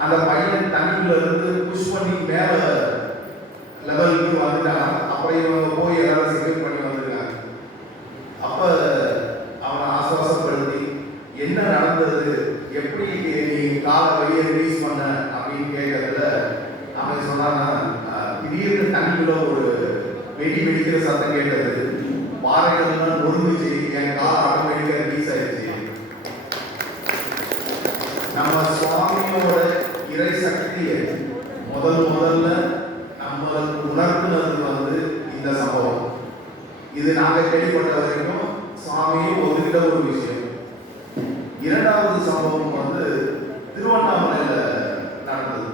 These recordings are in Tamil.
அந்த பையன் தண்ணிக்குள்ள இருந்து புஷ் பண்ணி மேல லெவலுக்கு வந்துட்டான் அப்புறம் இவங்க போய் ஏதாவது செக்யூர் பண்ணி வந்திருக்காங்க அப்ப அவனை ஆசுவாசப்படுத்தி என்ன நடந்தது எப்படி நீ காலை வெளியே ரிலீஸ் பண்ண அப்படின்னு கேட்கறதுல அவன் சொன்னான்னா "அஹ், திடீர்னு தண்ணிக்குள்ள ஒரு வெடி வெடிக்கிற சத்தம் கேட்டது. பாறைகள்லாம் நொறுங்குச்சு என் கால் ஆட்டோமேட்டிக்காக ரிலீஸ் ஆயிடுச்சு. நம்ம சுவாமியோட இறை சக்தியை முதல் முதல்ல நம்ம உணர்ந்தது வந்து இந்த சம்பவம். இது நாங்கள் கேள்விப்பட்ட வரைக்கும் சுவாமியும் ஒதுக்கிட்ட ஒரு விஷயம் இரண்டாவது சம்பவம் வந்து திருவண்ணாமலையில நடந்தது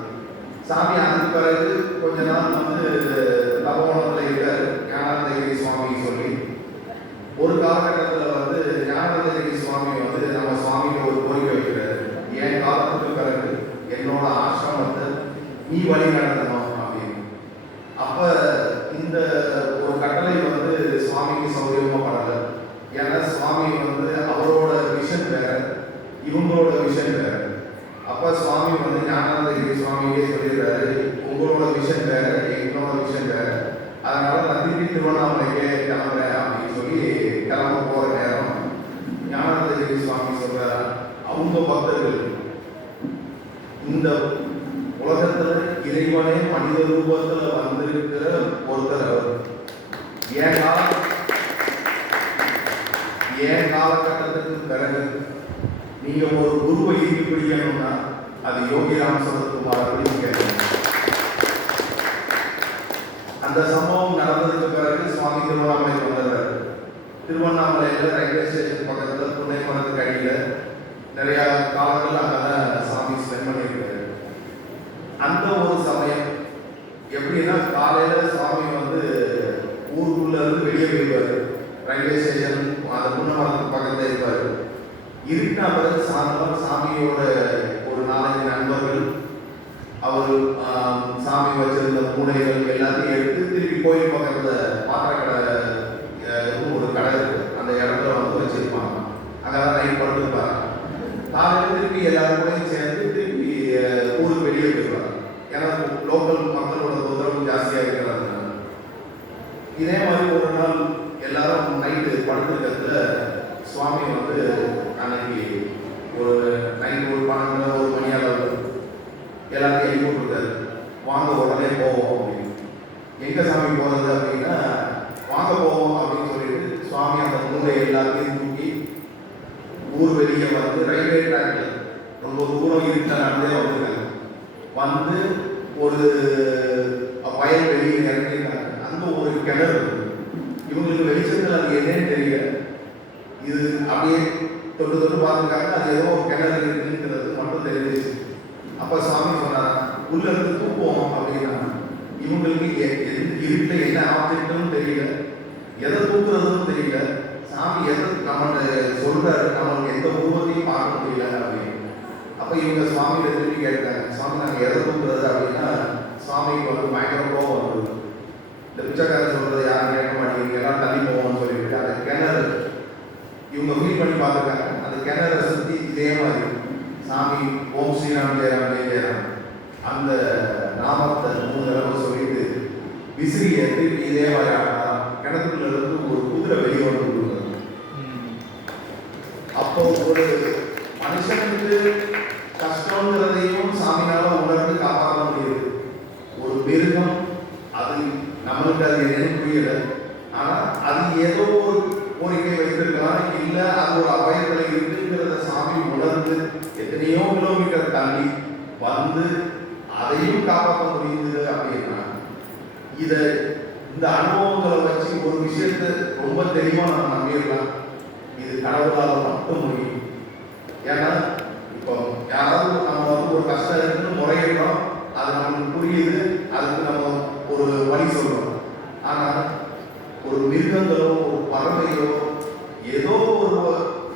சாமி அதுக்கு பிறகு கொஞ்ச நாள் வந்து தபோவனத்தில் இருக்கார் ஞானானந்தகிரி சுவாமி சொல்லி ஒரு காலகட்டத்தில் வந்து ஞானானந்தகிரி சுவாமி வந்து நம்ம சுவாமிக்கு ஒரு கோரிக்கை வைக்கிறார் என் காலத்துக்கு பிறகு என்னோட ஆசிரமத்தை நீ வழி நடத்தணும் அப்படின்னு அப்ப இந்த ஒரு கட்டளை வந்து சுவாமிக்கு சௌகரியமா படல ஏன்னா சுவாமி வந்து அவரோட விஷன் வேற இவங்களோட விஷன் வேற அப்ப சுவாமி வந்து ஞானானந்தகிரி சுவாமியே சொல்லிடுறாரு உங்களோட விஷன் வேற எங்களோட விஷன் வேற அதனால நான் திருப்பி திருவண்ணாமலைக்கே கிளம்புறேன் அப்படின்னு சொல்லி கிளம்ப போற நேரம் ஞானானந்தகிரி சுவாமி சொல்றாரு அவங்க பக்தர்கள் இந்த உலகத்துல இறைவனே மனித ரூபத்துல வந்திருக்கிற ஒருத்தர் அவர் ஏன் கால ஏன் காலகட்டத்துக்கு பிறகு நீங்க ஒரு குருவை ஈர்த்து பிடிக்கணும்னா அது யோகிராம் சரத்குமார் அப்படின்னு அந்த சம்பவம் நடந்ததுக்கு பிறகு சுவாமி திருவண்ணாமலை வந்தவர் திருவண்ணாமலையில ரயில்வே ஸ்டேஷன் பக்கத்துல புன்னை மரத்துக்கு அடியில நிறைய காலங்கள் அங்கதான் சாமி ஸ்பெண்ட் பண்ணியிருக்காரு. அந்த ஒரு சமயம் எப்படின்னா காலையில சாமி வந்து ஊருக்குள்ள இருந்து வெளியே போயிடுவாரு ரயில்வே ஸ்டேஷன் அந்த முன்னமரத்துக்கு பக்கத்தில் இருப்பாரு. இருட்டின பிறகு சாயந்தரம் சாமியோட ஒரு நண்பர்கள் அவர் சாமி வச்சிருந்த மூடைகள் எல்லாத்தையும் எடுத்து திருப்பி கோயில் பக்கத்துல பாத்திர கடை ஒரு கடை இருக்கு. அந்த இடத்துல வந்து வச்சிருப்பாங்க. அங்கதான் நைட் படுத்துருப்பாங்க காலையில் திருப்பி எல்லாரும் கூடயும் சேர்ந்து திருப்பி அஹ், ஊருக்கு வெளியே போயிடுவாங்க ஏன்னா லோக்கல் மக்களோட தொந்தரவு ஜாஸ்தியாக இருக்கிறதுனால இதே மாதிரி ஒரு நாள் எல்லாரும் நைட்டு படுத்துக்கிறதுல சுவாமி வந்து அன்னைக்கு ஒரு நைட் ஒரு பன்னெண்டு ஒரு மணி அளவு எல்லாத்தையும் எழுதி போட்டுருக்காரு வாங்க உடனே போவோம் அப்படின்னு எங்க சாமி போறது அப்படின்னா வாங்க போவோம் அப்படின்னு சொல்லிட்டு சுவாமி அந்த மூளை எல்லாத்தையும் தூக்கி ஊர் வெளியே வந்து ரயில்வே ட்ராக்ல ரொம்ப தூரம் இருக்க நடந்தே வந்திருக்காங்க வந்து ஒரு வயல் வெளியில் இறங்கியிருக்காங்க அங்க ஒரு கிணறு இருக்கு. இவங்களுக்கு வெளிச்சத்தில் அது என்னன்னு தெரியல. இது அப்படியே தொட்டு தொட்டு பார்த்துருக்காங்க. அது ஏதோ கிணறு இருக்குங்கிறது மட்டும் தெரிஞ்சிச்சு அப்போ சாமி சொன்னார் உள்ள இருந்து தூக்குவோம் அப்படின்னா இவங்களுக்கு இருட்டில் எது- என்ன ஆப்ஜெக்ட்னு தெரியல. எதை தூக்குறதுன்னு தெரியல. சாமி எதை நம்ம சொல்றாரு நம்ம எந்த உருவத்தையும் பார்க்க முடியல அப்படின்னு. அப்போ இவங்க சுவாமி திருப்பி கேட்டாங்க சுவாமி நாங்கள் எதை தூக்குறது? அப்படின்னா சுவாமிக்கு வந்து பயங்கர கோபம் வருது இந்த பிச்சைக்காரன் சொல்றது யாரும் கேட்க மாட்டேங்குது. எல்லாம் தள்ளி போவோம்னு சொல்லிட்டு அந்த கிணறு இவங்க ஃபீல் பண்ணி பார்த்துருக்காங்க. அந்த கிணறை சுத்தி இதே மாதிரி சாமி ஓம் ஸ்ரீராம் ஜெயராம் ஜெய ஜெயராம் அந்த நாமத்தை மூணு தடவை சொல்லிட்டு விசிறியை திருப்பி இதே மாதிரி கிணத்துக்குள்ள இருந்து ஒரு குதிரை வெளியே வந்து கொடுக்குறது அப்போ ஒரு விஷயத்தை ரொம்ப தெளிவாக நம்ம நம்பிடலாம் இது கடவுளால் மட்டும் முடியும். ஏன்னா இப்போ யாராவது நம்ம வந்து ஒரு கஷ்டம் இருக்குன்னு முறையிடுறோம் அது நம்மளுக்கு புரியுது அதுக்கு நம்ம ஒரு வழி சொல்கிறோம் ஆனால் ஒரு மிருகங்களோ ஒரு பறவையோ ஏதோ ஒரு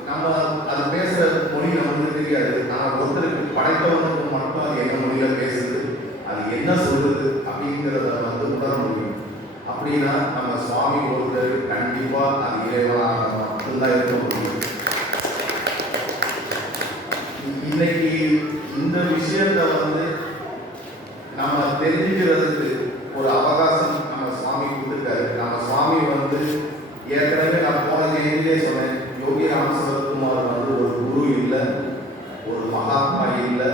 நம்ம அது பேசுகிற மொழி நமக்கு தெரியாது. ஆனால் ஒருத்தருக்கு படைத்தவனுக்கு மட்டும் அது என்ன மொழியில் பேசுது அது என்ன சொல்லுது அப்படிங்கிறத வந்து உணர முடியும். அப்படின்னா கண்டிப்பா அது இறைவனாக மட்டும்தான் இருக்க முடியும் இன்னைக்கு இந்த விஷயத்தை வந்து நம்ம தெரிஞ்சுக்கிறதுக்கு ஒரு அவகாசம் நம்ம சுவாமி கொடுத்துருக்காரு நம்ம சுவாமி வந்து ஏற்கனவே நான் போன ஜெயந்திலே சொன்னேன் யோகி ராமசுவரகுமார் வந்து ஒரு குரு இல்லை ஒரு மகாத்மா இல்லை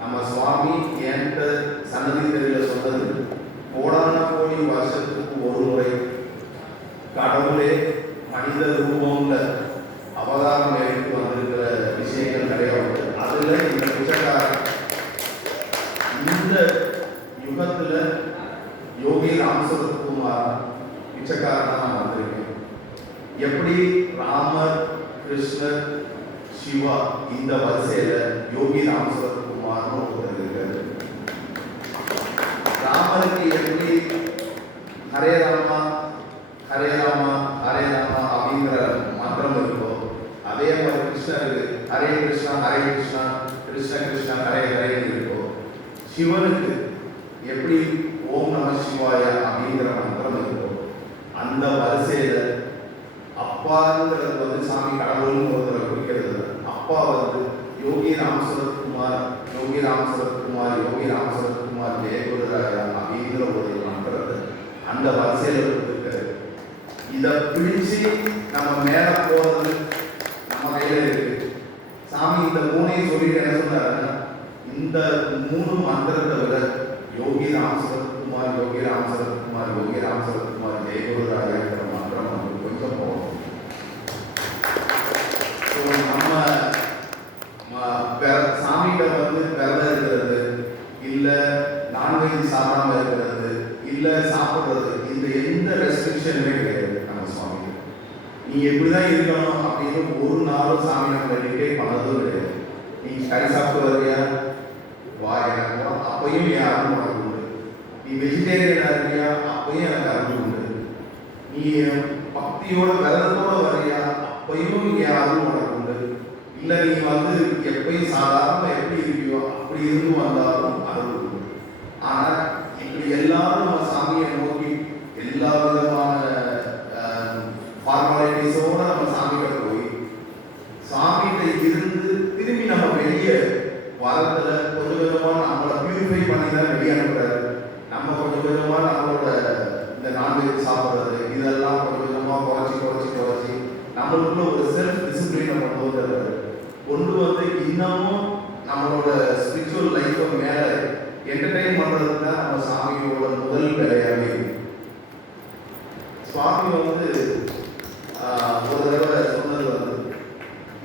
நம்ம சுவாமி என்கிட்ட சன்னதி தெருவில் சொன்னது கோடான கோடி வருஷத்துக்கு ஒரு முறை கடவுளே மனித ரூபம்ல அவதாரம் எடுத்து வந்திருக்கிற விஷயங்கள் நிறைய உண்டு அதுல இந்த பிச்சைக்காரன் இந்த யுகத்துல யோகி ராமசுரகுமார் பிச்சைக்காரனா நான் வந்திருக்கேன் எப்படி ராமர் கிருஷ்ணர் சிவா இந்த வரிசையில யோகி ராமசுரகுமார்னு ஒருத்தர் இருக்காரு ராமருக்கு எப்படி ஹரே ராமா ஹரே ராமா ஹரே ராமா அப்படிங்கிற மந்திரம் இருக்கோ அதே மாதிரி கிருஷ்ணருக்கு ஹரே கிருஷ்ணா ஹரே கிருஷ்ணா கிருஷ்ண கிருஷ்ணா ஹரே ஹரே இருக்கோ. சிவனுக்கு எப்படி ஓம் நம சிவாய அப்படிங்கிற மந்திரம் இருக்கோ அந்த வரிசையில் அப்பாங்கிறது வந்து சாமி கடவுள்னு ஒருத்தரை குறிக்கிறது. அப்பா வந்து யோகி ராமசுரத்குமார் யோகி ராமசுரத்குமார் யோகி ராமசுரத்குமார் ஜெயகுருராயா அப்படிங்கிற ஒரு மந்திரத்தை அந்த வரிசையில் இதை பிடிச்சு நம்ம மேல போறது நம்ம கையில இருக்கு. சாமி இந்த மூணையும் சொல்லிட்டு என்ன சொன்னாருன்னா இந்த மூணு மந்திரத்தை விட யோகி ராமசுரத்குமார் யோகி ராமசுரத்குமார் யோகி ராமசுரத்குமார் ஜெயகுருராயாங்கிற மந்திரம் நமக்கு கொஞ்சம் போகும் ஸோ நம்ம ம- விர- சாமிகிட்ட வந்து விரதம் இருக்கிறது இல்ல நான்வெஜ் சாப்பிடாம இருக்கிறது இல்ல சாப்பிடுறது இந்த எந்த ரெஸ்ட்ரிக்ஷனுமே கிடையாது நம்ம சுவாமி நீ எப்படிதான் இருக்கணும் அப்படின்னு ஒரு நாளும் சாமி நம்ம டிக்டேட் பண்ணதும் கிடையாது. நீ கறி சாப்பிட்டு வர்றியா வா. எனக்கு வா. அப்பயும் என் அருள் உனக்கு உண்டு. நீ வெஜிடேரியனா இருக்கியா? அப்பயும் எனக்கு அருள் உண்டு. நீ பக்தியோட விரதத்தோட வர்றியா? அப்பயும் யாரும் உனக்கு உண்டு. இல்லை நீ வந்து எப்பயும் சாதாரண எப்படி இருக்கியோ அப்படி இருந்து வந்தாலும் அருள் உண்டு ஆனா இப்படி எல்லாரும் நம்ம சாமியை நோக்கி எல்லா விதமான ஃபார்மாலிட்டிஸோட நம்ம சாமிகிட்ட போய் சாமிகிட்ட இருந்து திரும்பி நம்ம வெளியே வரதுல கொஞ்சம் கொஞ்சமா நம்மளை பியூரிஃபை பண்ணி தான் வெளியே அனுப்புறாரு நம்ம கொஞ்சம் கொஞ்சமா நம்மளோட இந்த நான்வெஜ் சாப்பிடுறது இதெல்லாம் கொஞ்சம் கொஞ்சமா குறைச்சி குறைச்சி குறைச்சி நம்மளுக்குள்ள ஒரு செல்ஃப் டிசிப்ளினை கொண்டு வந்துடுறாரு கொண்டு வந்து இன்னமும் நம்மளோட ஸ்பிரிச்சுவல் லைஃப்பை மேல என்டர்டைன் பண்றதுக்கு தான் நம்ம சாமியோட முதல் வேலையாகவே இருக்கு சுவாமி வந்து ஆஹ், ஒரு தடவை சொன்னது வந்து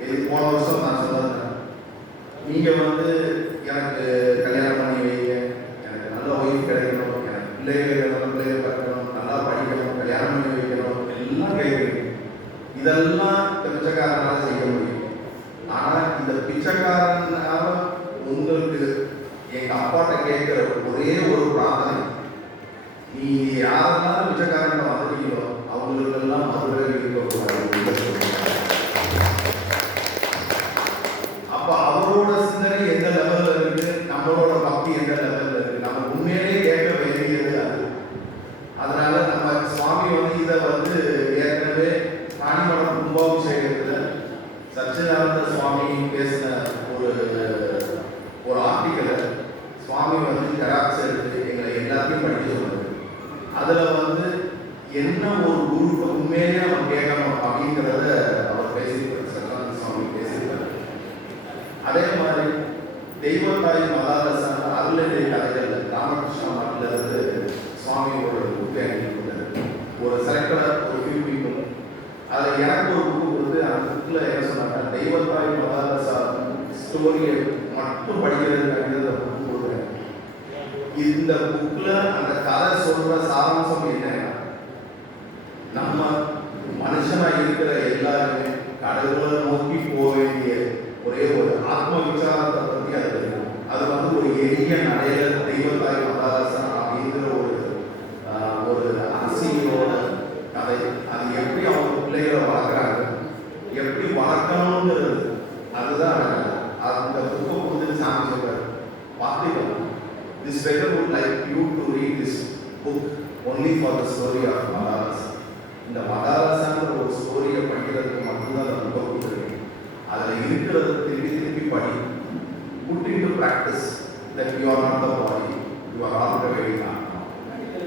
இது போன வருஷம் நான் சொன்னது நீங்க வந்து எனக்கு கல்யாணம் பண்ணி வைங்க எனக்கு நல்ல ஒய்ஃப் கிடைக்கணும் எனக்கு பிள்ளைகள் நல்ல பிள்ளைகள் பிறக்கணும் நல்லா படிக்கணும் கல்யாணம் பண்ணி வைக்கணும் எல்லாம் கேட்குறீங்க இதெல்லாம் இந்த பிச்சைக்காரனால செய்ய முடியும் ஆனா இந்த பிச்சைக்காரனால உங்களுக்கு எங்க அப்பாட்ட கேட்கிற ஒரே ஒரு பிரார்த்தனை நீ யாரெல்லாம் பிச்சைக்காரன் வந்துட்டீங்களோ அவங்களுக்கெல்லாம் மறுபிறவி இருக்கக்கூடாது அப்ப அவரோட சிந்தனை எந்த லெவல்ல இருக்கு நம்மளோட பக்தி எந்த லெவல்ல இருக்கு நம்ம உண்மையிலே கேட்க வேண்டியது அது அதனால நம்ம சுவாமி வந்து ஏற்கனவே ராணிமடம் கும்பாபிஷேகத்தில் சச்சிதானந்த சுவாமி பேசின ஒரு ஒரு ஆர்டிக்கலை சுவாமி வந்து ஜெராக்ஸ் எடுத்து எங்களை எல்லாத்தையும் படிக்க சொன்னது அதில் வந்து என்ன ஒரு குருவை உண்மையிலே நம்ம கேட்கணும் அப்படிங்கிறத அவர் பேசியிருக்காரு சச்சிதானந்த சுவாமி பேசியிருக்காரு அதே மாதிரி தெய்வத்தாய் மதாரசன் அருளநிலை கதைகள் ராமகிருஷ்ண மட்டில் இருந்து சுவாமியோட புக்கை அனுப்பிவிட்டாரு ஒரு செலக்டட் ஒரு ஃபியூ பீப்புள் அதில் எனக்கு ஒரு புக்கு கொடுத்து அந்த புக்கில் என்ன சொன்னாங்க தெய்வத்தாய் மதாரசா ஸ்டோரியை மட்டும் படிக்கிறதுக்காக இந்த புக்கு கொடுக்குறேன் இந்த புக்கில் அந்த கதை சொல்ற சாராம்சம் என்னன்னா நம்ம மனுஷனா இருக்கிற எல்லாருமே கடவுளை நோக்கி போக வேண்டிய ஒரே ஒரு ஆத்ம விசாரத்தை பத்தி அது அது வந்து ஒரு எளிய நடையில தெய்வத்தாய் மதாரசன் அப்படிங்கிற ஒரு ஆஹ், ஒரு அரசியலோட கதை அது எப்படி அவங்க பிள்ளைகளை வளர்க்குறாங்க எப்படி வளர்க்கணுங்கிறது அதுதான் அந்த புக்கை கொடுத்து சாமி சொல்றாரு பார்த்துக்கலாம் this whether would like you to read this book only for the story of Madalasa இந்த மதாலசான்ற ஒரு ஸ்டோரியை படிக்கிறதுக்கு மட்டும்தான் நான் ரொம்ப கொடுத்துருக்கேன். அதில் இருக்கிறத திருப்பி திருப்பி படி. Put into practice that you are not the body you are all the very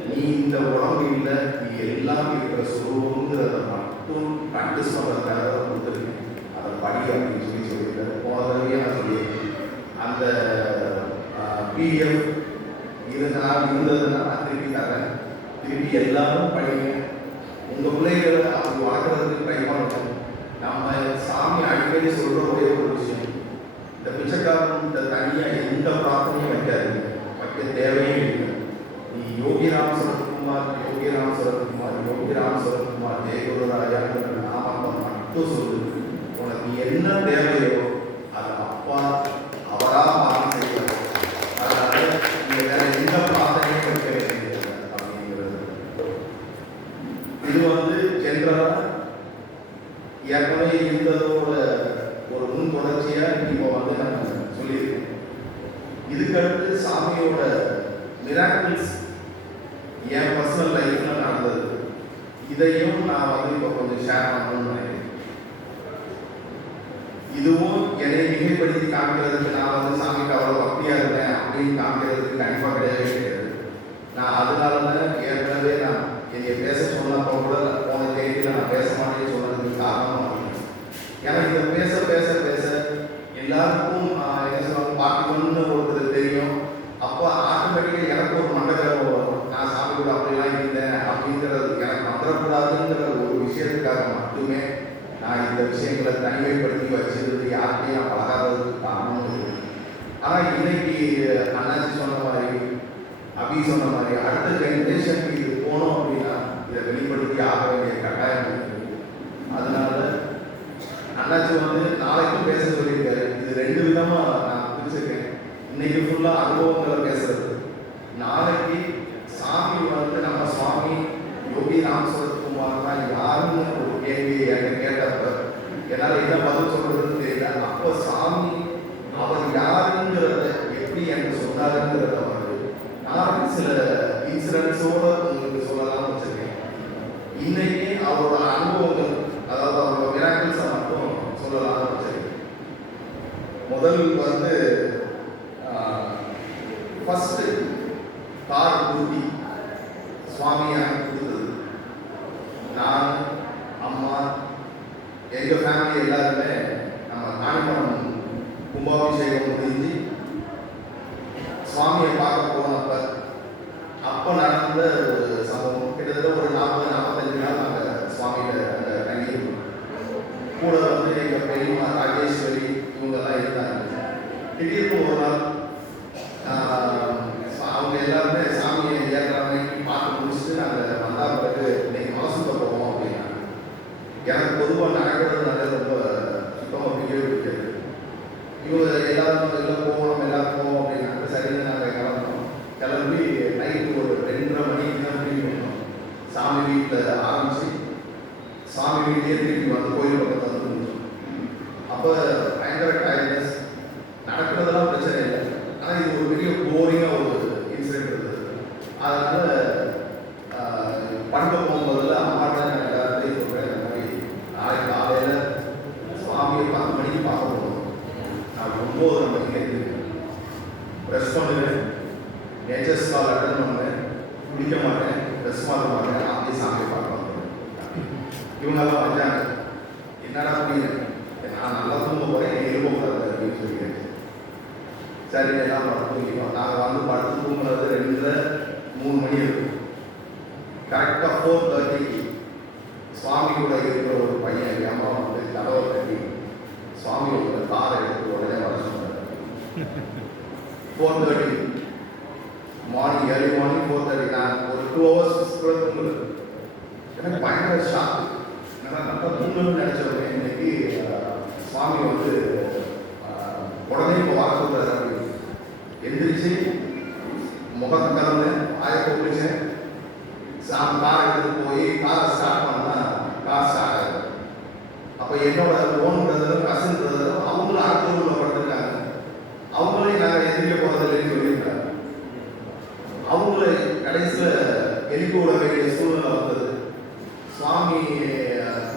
நீ இந்த உடம்பு இல்லை. நீ எல்லாம் இருக்கிற சுரூபங்கிறத மட்டும் ப்ராக்டிஸ் பண்ணுறதுக்காக தான் கொடுத்துருக்கேன். அதை படி அப்படின்னு சொல்லி சொல்லியிருக்காரு. போன தடவையே நான் சொல்லியிருக்கேன் அந்த பிஎஃப் இருந்தனால் இருந்ததுன்னா நான் திருப்பி தரேன். திருப்பி எல்லாரும் படிங்க. உங்கள் பிள்ளைகளை அப்படி வளர்க்குறதுக்கு ட்ரை பண்ணணும் நம்ம சாமி அடிக்கடி சொல்கிற ஒரே ஒரு விஷயம். இந்த பிச்சைக்காரன்கிட்ட தனியாக எந்த பிரார்த்தனையும் வைக்காது. வைக்க தேவையே இல்லை. நீ யோகிராம் சரத்குமார் யோகிராம் சரத்குமார் யோகிராம் சரத்குமார் ஜெயகுருராஜாங்கிற நாமத்தை மட்டும் சொல்லு உனக்கு என்ன தேவையோ அதை அப்பா அவரா மாறி செய்வார் அதனால நீங்க வேற எந்த பிரார்த்தனையும் வைக்க வேண்டியதில்லை அப்படிங்கிறது இது வந்து ஜென்ரலா ஏற்கனவே இருந்ததோட ஒரு முன் தொடர்ச்சியா இப்போ வந்து நம்ம சொல்லியிருக்கோம் இதுக்கடுத்து சாமியோட மிராக்கிள்ஸ் என் பர்சனல் லைஃப்ல நடந்தது. இதையும் நான் வந்து இப்போ கொஞ்சம் ஷேர் பண்ணணும்னு நினைக்கிறேன். இதுவும் என்னை மிகைப்படுத்தி காமிக்கிறதுக்கு நான் வந்து சாமிக்கு அவ்வளோ பக்தியா இருந்தேன் அப்படின்னு காமிக்கிறதுக்கு கண்டிப்பாக கிடையவே கிடையாது. நான் அதனால தான் ஏற்கனவே நான் என்னை பேச சொன்னப்போ கூட போன தேதியில் நான் பேச மாட்டேன்னு சொன்னதுக்கு காரணமாக எனக்கு இதை பேச பேச பேச எல்லாருக்கும் ஆஹ், என்ன சொல்லுவாங்க பார்க்கணும்னு ஒருத்தர் தெரியும் அப்போ ஆட்டோமேட்டிக்காக எனக்கு ஒரு மண்டலம் வரும் நான் சாமி கூட அப்படிலாம் இருந்தேன் அப்படிங்கிறது எனக்கு வந்துடக்கூடாதுங்கிற ஒரு விஷயத்துக்காக மட்டுமே நான் இந்த விஷயங்களை தனிமைப்படுத்தி வச்சிருந்து யார்கிட்டையும் நான் பழகாததுக்கு காரணம் ஆனால் இன்னைக்கு அண்ணாச்சி சொன்ன மாதிரி அபி சொன்ன மாதிரி அடுத்த ஜெனரேஷனுக்கு இது போனோம் அப்படின்னா இதை வெளிப்படுத்தி ஆக வேண்டிய கட்டாயம் இருக்குது அதனால அண்ணாச்சி வந்து நாளைக்கும் பேச சொல்லியிருக்காரு. இது ரெண்டு விதமாக நான் பிரிச்சிருக்கேன். இன்னைக்கு ஃபுல்லாக அனுபவங்களை பேசுறது. நாளைக்கு சாமி வந்து நம்ம சுவாமி யோகி ராம் சரத்குமார் தான் யாருன்னு ஒரு கேள்வி என்னால் என்ன பதில் சொல்றதுன்னு தெரியல அப்போ சாமி அவர் யாருங்கிறத எப்படி எனக்கு சொன்னாருங்கிறத வந்து நான் சில இன்சிடென்ட்ஸோட உங்களுக்கு சொல்லலாம் வச்சிருக்கேன் இன்னைக்கு அவரோட அனுபவங்கள் அதாவது அவரோட மிராக்கிள்ஸை மட்டும் சொல்லலாம் வச்சிருக்கேன் முதல் வந்து ஃபர்ஸ்ட் கார் ஊட்டி சுவாமியாக கொடுத்தது நான் அம்மா எங்க ஃபேமிலி எல்லாருமே நம்ம காணிமடம் கும்பாபிஷேகம் முடிஞ்சு சுவாமியை பார்க்க போனப்ப அப்போ நடந்த ஒரு சம்பவம். கிட்டத்தட்ட ஒரு நாற்பது நாற்பத்தஞ்சு நாள் நாங்கள் சுவாமியில அந்த தங்கியிருந்தோம் கூட வந்து எங்கள் பெரியமா ராஜேஸ்வரி இவங்கெல்லாம் இருந்தாங்க. திடீர்னு ஒரு நாள் அவங்க எல்லாருமே சாமியை ஏறுற பார்த்து முடிச்சுட்டு நாங்கள் வந்தா பிறகு இன்னைக்கு மனசுக்கு போவோம் அப்படின்னா எனக்கு பொதுவாக நடக்கிறதுனால ரொம்ப சுத்தமாக பிடிக்கவே பிடிக்காது. இவங்க எல்லாரும் எல்லாம் போவோம் நம்ம எல்லாரும் போவோம் அப்படின்னாங்க சரிங்க நாங்கள் கிளம்புனோம் கிளம்பி நைட்டு ஒரு ரெண்டரை மணிக்கு தான் திரும்பி வந்தோம் சாமி வீட்டில் ஆரம்பிச்சு சாமி வீட்டிலே திரும்பி வந்து கோயில் பக்கத்தில் வந்து முடிச்சோம் அப்போ பயங்கர டயர்னஸ் நடக்கிறதெல்லாம் பிரச்சனை இல்லை ஆனால் இது ஒரு பெரிய போரிங்காக ஒரு இன்சிடென்ட் இருந்தது அதனால ஆஹ், படுக்க போகும்போதில் அம்மாட்ட நான் எல்லாத்தையும் சொல்கிறேன் இந்த மாதிரி நாளைக்கு காலையில் சுவாமியை பத்து மணிக்கு பார்க்க போகணும் நான் ஒம்பது மணிக்கு எழுந்திருக்கேன் ப்ரெஸ் பண்ணுவேன் நேச்சர்ஸ் கால் அட்டன் பண்ணுவேன் குடிக்க மாட்டேன் ட்ரெஸ் மாற்ற மாட்டேன் அப்படியே சாமியை பார்க்க வந்துடுவேன் இவங்கெல்லாம் வந்தாங்க என்னடா அப்படின்னு நான் நல்லா தூங்க போகிறேன் எழுப்பக்கூடாது அப்படின்னு சொல்லிட்டேன் சரி எல்லாம் படுத்து தூங்கிட்டோம் நாங்கள் வந்து படுத்து தூங்குறது ரெண்டுல மூணு மணி இருக்கும் கரெக்டாக ஃபோர் சுவாமி கூட இருக்கிற ஒரு பையன் என் அம்மா வந்து கதவை கட்டி சுவாமி ஒரு காரை எடுத்து உடனே வர சொன்னார். Four thirty morning early morning four thirty நான் ஒரு டூ ஹவர்ஸ் கூட தூங்குது எனக்கு பயங்கர ஷாக் நான் நல்லா தூங்கணும்னு நினச்சவங்க இன்னைக்கு சுவாமி வந்து உடனே இப்போ வர சொல்கிறாரு எந்திரிச்சு முகத்தை கலந்து ஆயத்தை குளிச்சேன் அவங்கள கடைசியில் எழுப்பி வேண்டிய சூழ்நிலை வந்தது. சுவாமி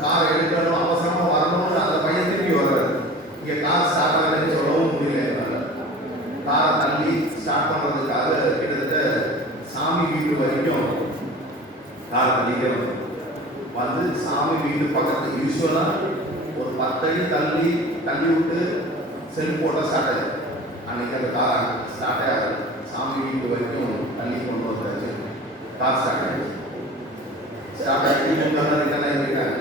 காரை எடுக்கணும் அவசரமாக வரணும்னு அந்த பையன் திருப்பி வர்றாரு. இங்கே கார் ஸ்டார்ட் ஆகலன்னு சொல்லவும் முடியல காரை தள்ளி ஸ்டார்ட் பண்ணுறதுக்காக கிட்டத்தட்ட சாமி வீடு வரைக்கும் காரை தள்ளிக்கிறோம் வந்து சாமி வீடு பக்கத்து யூஸ்வலாக ஒரு பத்தடி தள்ளி தள்ளி விட்டு செல் போட்டால் ஸ்டார்ட் ஆகுது அன்னைக்கு அந்த கார் ஸ்டார்ட் ஆகுது. சாமி வீட்டு வரைக்கும் பாஸ் ஆகாது சாப்பிட்டு முன்னாடி இருக்காங்க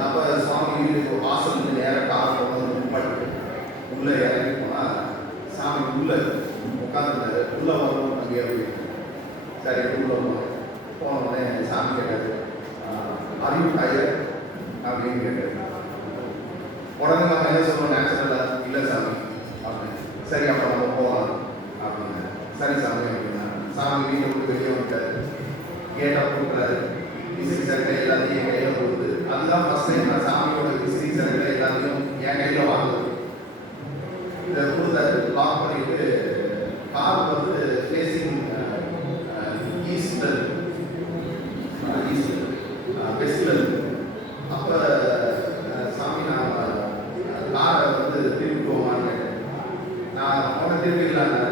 அப்போ சுவாமி வாசல் நேராக கார் போகணும் கும்பிட்டு உள்ளே இறங்கி போனால் சாமி உள்ளே உட்காந்துருந்தாரு உள்ளே வரணும் சரி உள்ளே போனோம் போனோடனே சாமி கேட்டாரு அறிவு டயர் அப்படின்னு கேட்டாரு உடனே நம்ம என்ன சொல்லுவோம் நேச்சுரலாக இல்லை சாமி அப்படின்னு சரி அப்புறம் நம்ம அப்படின்னு சரி சாமி சாமி வீட்டை விட்டு வெளியே வந்துட்டாரு. கேட்டை கொடுக்குறாரு விசிறி சட்டை எல்லாத்தையும் என் கையில் கொடுத்து அதுதான் ஃபர்ஸ்ட் டைம் நான் சாமியோட விசிறி சட்டை எல்லாத்தையும் என் கையில் வாங்குது இதை கொடுத்தாரு. லாக் பண்ணிட்டு கார் வந்து ஃபேஸிங் ஈஸ்டர் ஈஸ்டர் வெஸ்டர் சாமி நான் காரை வந்து திருப்பி போவான்னு நான் போன திருப்பிக்கலாம்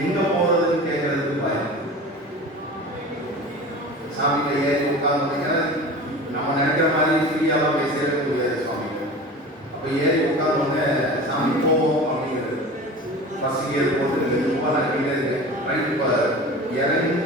எங்க போறதுன்னு கேட்கறதுக்கு பயம். சாமிக்கு ஏறி உட்கார்ந்து நம்ம நினைக்கிற மாதிரி ஃப்ரீயாலாம் பேசிடவே முடியாது சுவாமி அப்போ ஏறி உட்கார்ந்தோடனே சாமி போவோம் அப்படிங்கிறது. ஃபஸ்ட் போட்டு ரொம்ப இறங்கி